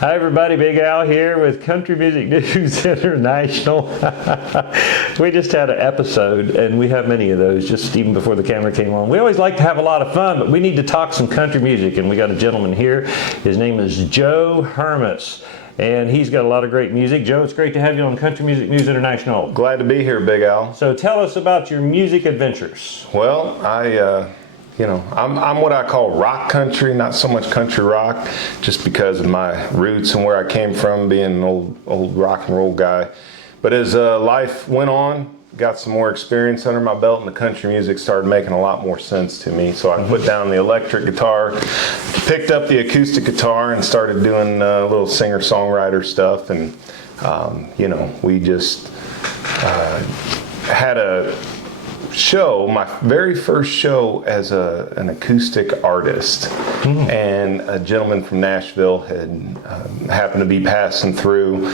Hi everybody, Big Al here with Country Music News International. We just had an episode, and we have many of those just even before the camera came on. We always like to have a lot of fun, but we need to talk some country music, and we got a gentleman here. His name is Joe Hermes, and he's got a lot of great music. Joe, it's great to have you on Country Music News International. Glad to be here, Big Al. So tell us about your music adventures. Well, I'm what I call rock country, not so much country rock, just because of my roots and where I came from, being an old rock and roll guy. But as life went on, got some more experience under my belt, and the country music started making a lot more sense to me. So I put down the electric guitar, picked up the acoustic guitar, and started doing a little singer-songwriter stuff. And we just had a show, my very first show as an acoustic artist, and a gentleman from Nashville had happened to be passing through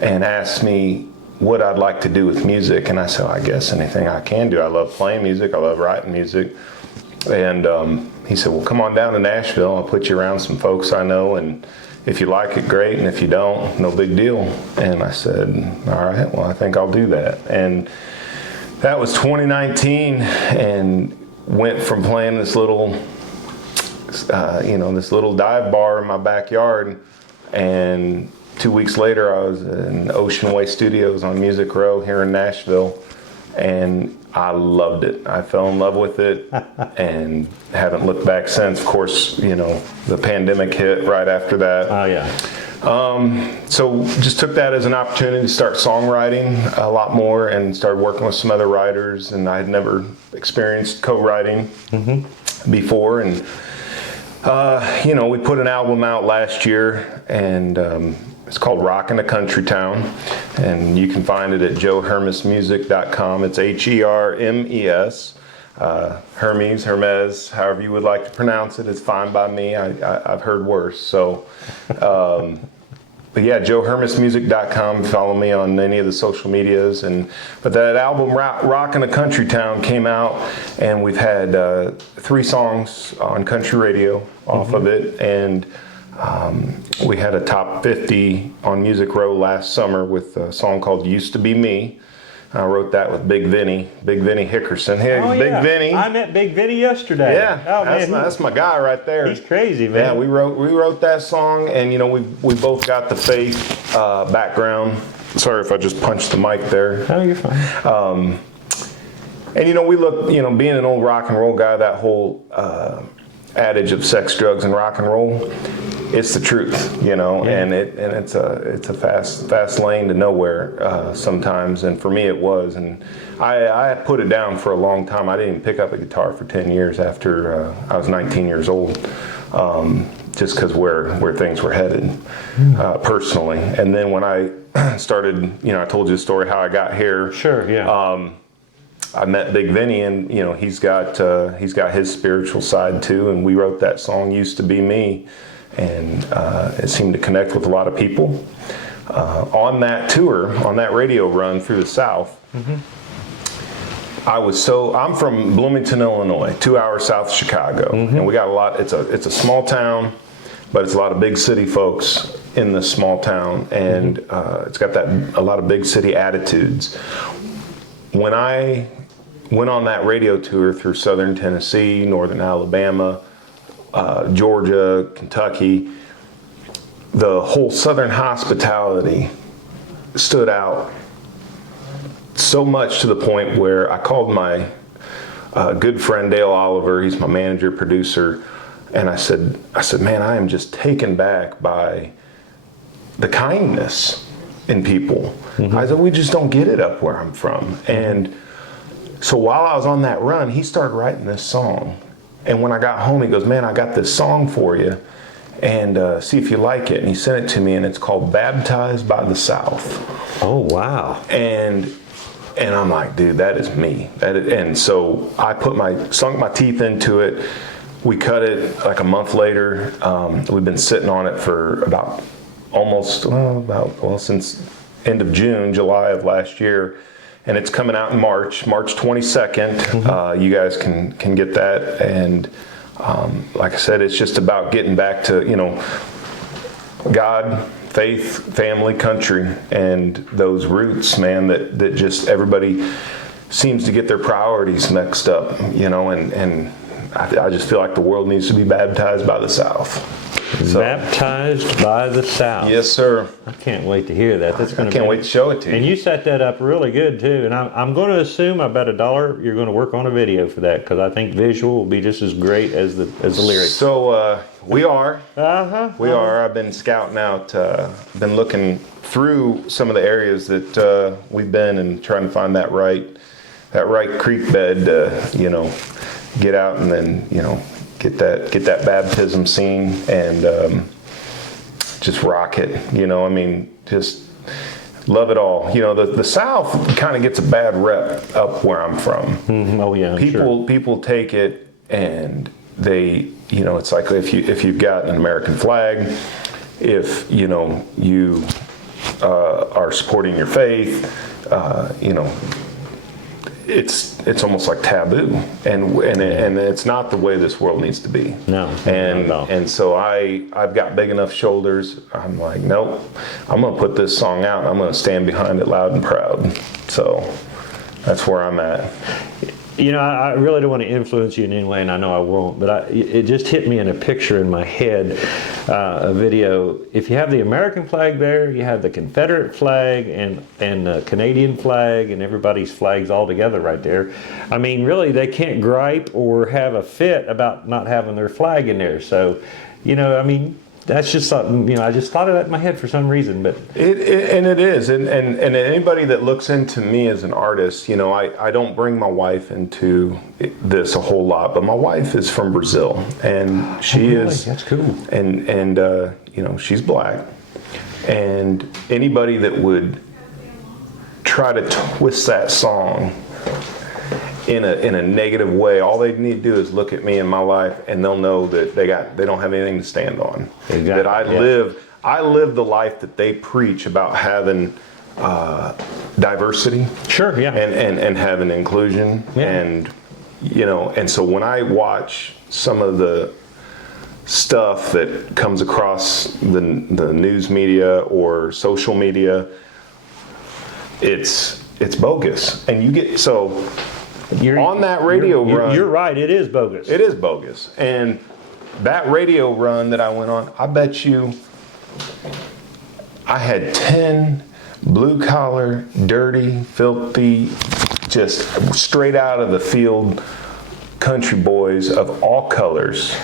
and asked me what I'd like to do with music, and I said, I guess anything I can do. I love playing music, I love writing music. And he said, well, come on down to Nashville, I'll put you around some folks I know, and if you like it, great, and if you don't, no big deal. And I said, all right, well, I think I'll do that. And that was 2019, and went from playing this little, this little dive bar in my backyard, and 2 weeks later I was in Ocean Way Studios on Music Row here in Nashville, and I loved it. I fell in love with it and haven't looked back since. Of course, the pandemic hit right after that. Oh, yeah. So just took that as an opportunity to start songwriting a lot more, and started working with some other writers, and I had never experienced co-writing before. And, we put an album out last year, and it's called Rockin' a Country Town, and you can find it at joehermesmusic.com. It's H-E-R-M-E-S. Hermes, however you would like to pronounce it, it's fine by me. I've heard worse. So, but yeah, joehermesmusic.com. Follow me on any of the social medias. But that album, Rockin' a Country Town, came out, and we've had 3 songs on country radio off of it, and we had a top 50 on Music Row last summer with a song called Used to Be Me. I wrote that with Big Vinny Hickerson. Hey, oh, Big yeah. Vinny. I met Big Vinny yesterday. Yeah, oh, that's my guy right there. He's crazy, man. Yeah, we wrote that song, and we both got the faith background. Sorry if I just punched the mic there. Oh, you're fine. And we look, being an old rock and roll guy, that whole adage of sex, drugs, and rock and roll, it's the truth, and it's a fast lane to nowhere sometimes, and for me it was, and I put it down for a long time. I didn't even pick up a guitar for 10 years after I was 19 years old, just because where things were headed personally. And then when I started, I told you the story how I got here. Sure, yeah. I met Big Vinny, and he's got his spiritual side too, and we wrote that song Used to Be Me, and it seemed to connect with a lot of people. On that tour, on that radio run through the South, I'm from Bloomington, Illinois, 2 hours south of Chicago, and we got a lot. It's a small town, but it's a lot of big city folks in this small town, and it's got a lot of big city attitudes. When I went on that radio tour through southern Tennessee, northern Alabama, Georgia, Kentucky, the whole southern hospitality stood out so much, to the point where I called my good friend Dale Oliver, he's my manager, producer, and I said, man, I am just taken back by the kindness in people. I said, we just don't get it up where I'm from. And so while I was on that run, he started writing this song. And when I got home, he goes, man, I got this song for you, and see if you like it. And he sent it to me, and it's called Baptized by the South. Oh, wow. And I'm like, dude, that is me. And so I sunk my teeth into it. We cut it like a month later. We've been sitting on it for about since end of June, July of last year. And it's coming out in March 22nd. You guys can get that. And like I said, it's just about getting back to, God, faith, family, country, and those roots, man, that just everybody seems to get their priorities mixed up, you know, and I just feel like the world needs to be baptized by the South. So, baptized by the South. yes, sir. I can't wait to hear that. That's going I can't wait to show it to you. And you set that up really good too. And I'm going to assume I bet $1 you're going to work on a video for that, because I think visual will be just as great as the lyrics. So we are. We are. I've been scouting out, been looking through some of the areas that we've been and trying to find that right creek bed to, you know, get out and then, you know, get that baptism scene and just rock it. You know, I mean, just love it all. You know, the South kind of gets a bad rep up where I'm from. Oh yeah, people take it and they, you know, it's like if you've got an American flag, if you know you are supporting your faith, you know, it's almost like taboo, and it's not the way this world needs to be. No, and so I've got big enough shoulders. I'm like, nope, I'm gonna put this song out. And I'm gonna stand behind it loud and proud. So that's where I'm at. You know, I really don't want to influence you in any way, and I know I won't, but it just hit me in a picture in my head, a video. If you have the American flag there, you have the Confederate flag and the Canadian flag and everybody's flags all together right there. I mean, really, they can't gripe or have a fit about not having their flag in there. So, you know, I mean, that's just something, you know, I just thought of that in my head for some reason, but it is, and anybody that looks into me as an artist, you know, I don't bring my wife into this a whole lot, but my wife is from Brazil, and she is, that's cool, and you know, she's black, and anybody that would try to twist that song in a negative way, all they need to do is look at me in my life, and they'll know that they don't have anything to stand on. Exactly. That I live the life that they preach about having diversity. Sure, yeah, and having inclusion, yeah. And you know, and so when I watch some of the stuff that comes across the news media or social media, it's bogus, and you get so. On that radio run. You're right, it is bogus. It is bogus. And that radio run that I went on, I bet you I had 10 blue collar, dirty, filthy, just straight out of the field country boys of all colors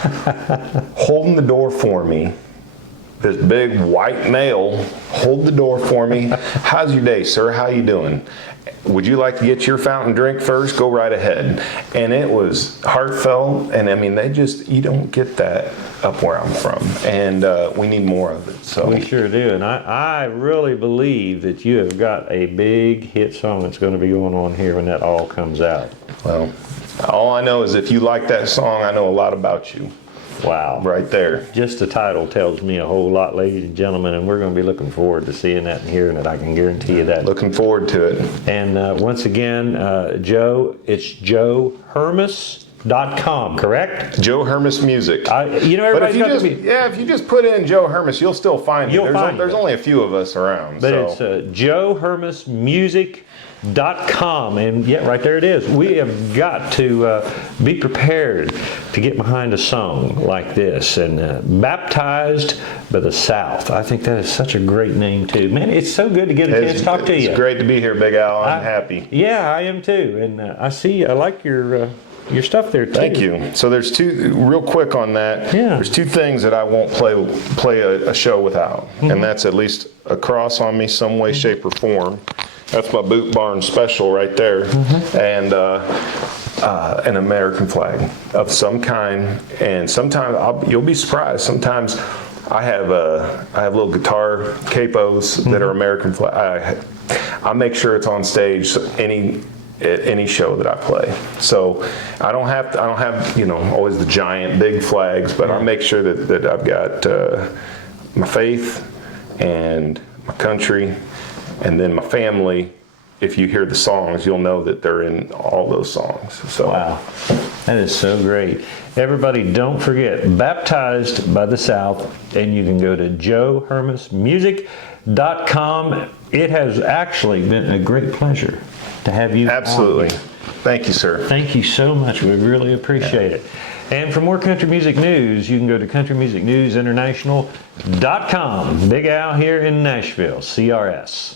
holding the door for me. This big white male hold the door for me. How's your day, sir? How you doing? Would you like to get your fountain drink first? Go right ahead. And it was heartfelt, and I mean, you don't get that up where I'm from, and we need more of it. So we sure do, and I really believe that you have got a big hit song that's going to be going on here when that all comes out. Well, all I know is if you like that song, I know a lot about you. Wow. Right there. Just the title tells me a whole lot, ladies and gentlemen, and we're going to be looking forward to seeing that and hearing it. I can guarantee you that. Looking forward to it. And once again, Joe, it's joehermes.com, correct? Joe Hermes Music. You know, everybody's got to be. Yeah, if you just put in Joe Hermes, you'll still find it. There's only a few of us around. But it's joehermesmusic.com, and yeah, right there it is. We have got to be prepared to get behind a song like this, and baptized by the South. I think that is such a great name too. Man, it's so good to get a chance to talk to you. It's great to be here, Big Al. I'm happy. Yeah, I am too, and I like your stuff there too. Thank you. So there's two, real quick on that. Yeah. There's two things that I won't play a show without, and that's at least a cross on me some way, shape, or form. That's my Boot Barn special right there, and an American flag of some kind. And sometimes you'll be surprised. Sometimes I have little guitar capos that are American flag. I make sure it's on stage any show that I play. So I don't have always the giant big flags, but I make sure that I've got my faith and my country, and then my family, if you hear the songs, you'll know that they're in all those songs. So Wow, that is so great. Everybody, don't forget, Baptized by the South, and you can go to joehermesmusic.com. It has actually been a great pleasure to have you on absolutely. here. Thank you, sir. Thank you so much. We really appreciate it. And for more country music news, you can go to countrymusicnewsinternational.com. Big Al here in Nashville, CRS.